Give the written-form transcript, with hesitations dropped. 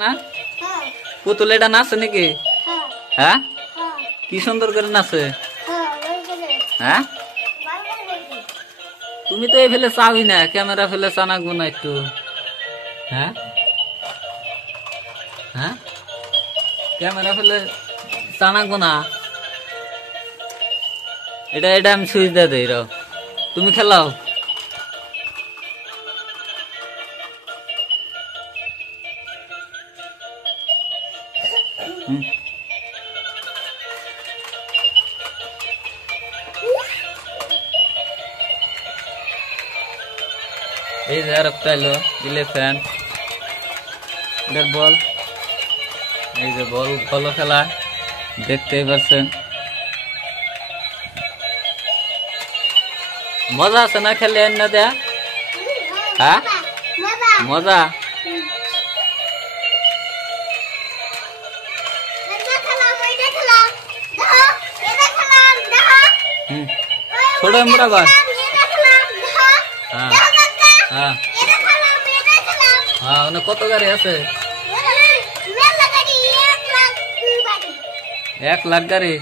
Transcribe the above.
না পুতুল এটা নাচে নাকি? হ্যাঁ কি সুন্দর করে নাচে। হ্যাঁ তুমি তো এই ফেলে চাওই না, ক্যামেরা ফেলে চানাকবো না একটু? হ্যাঁ হ্যাঁ ক্যামেরা ফেলে চানাকবো না? এটা এটা আমি সুইচ দিয়ে দেই, তুমি খেলাও। এই যে আর একটা এলো ইলেফ্যান্ট, এটার বল। এই যে বল বল খেলা দেখতেই পাচ্ছেন, মজা আছে না খেলে? না দেয়া হ্যাঁ মজা। ছোট বরাবর। হ্যাঁ হ্যাঁ হ্যাঁ কত গাড়ি আছে? 1 লাখ গাড়ি।